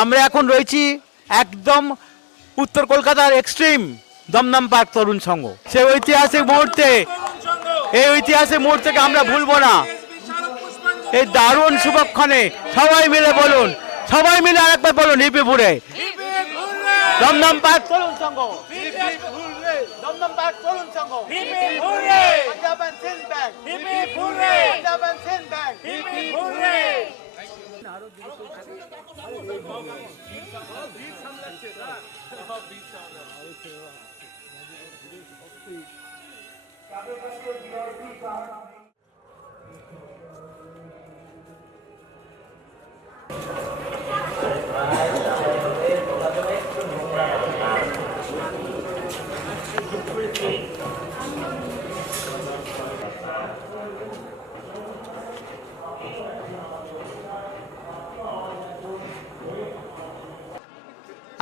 আমরা এখন রয়েছি একদম উত্তর কলকাতার এক্সট্রিম দমদম পার্ক তরুণ সংঘ। সেই ঐতিহাসিক মুহূর্তে, এই ঐতিহাসিক মুহূর্তকে আমরা ভুলবো না। এই দারুণ শুভক্ষণে সবাই মিলে বলুন, সবাই মিলে আরেকবার বলুন, hip hip hurray. Dumdum park Tarun Sangha, Dumdum park Tarun Sangha, Punjab and Sind bank, Punjab and Sind bank.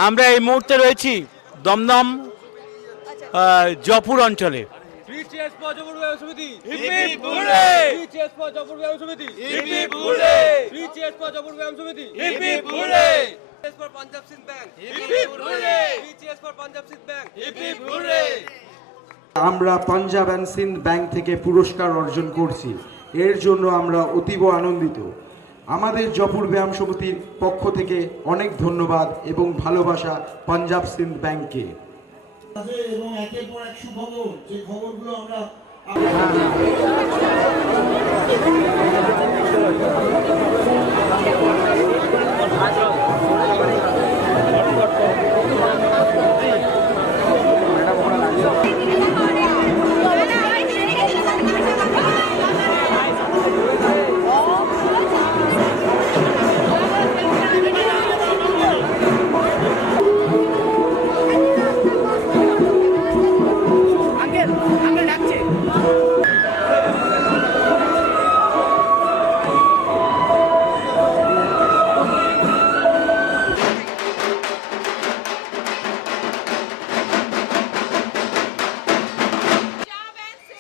আমরা এই মুহূর্তে রয়েছি দমদম জয়পুর অঞ্চলে। আমরা পাঞ্জাব অ্যান্ড সিন্ধ ব্যাংক থেকে পুরস্কার অর্জন করছি, এর জন্য আমরা অতীব আনন্দিত। আমাদের জয়পুর ব্যায়াম সমিতির পক্ষ থেকে অনেক ধন্যবাদ এবং ভালোবাসা পাঞ্জাব সিন্ধ ব্যাংককে। এবং একের পর এক সুখবর, যে খবরগুলো আমরা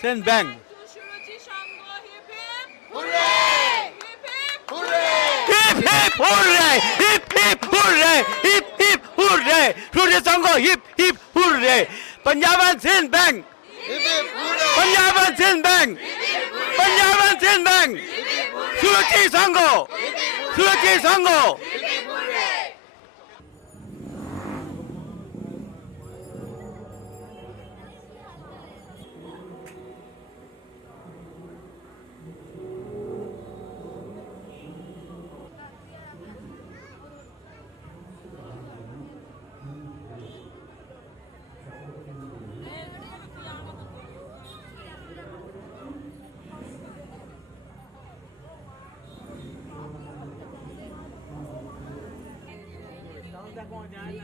Sindh bank Punjab and Sindh bank, Punjab and Sindh bank, Punjab and Sindh bank, Suruchi Sangha, Suruchi संघ।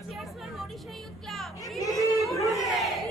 Cheers for Odisha Youth Club.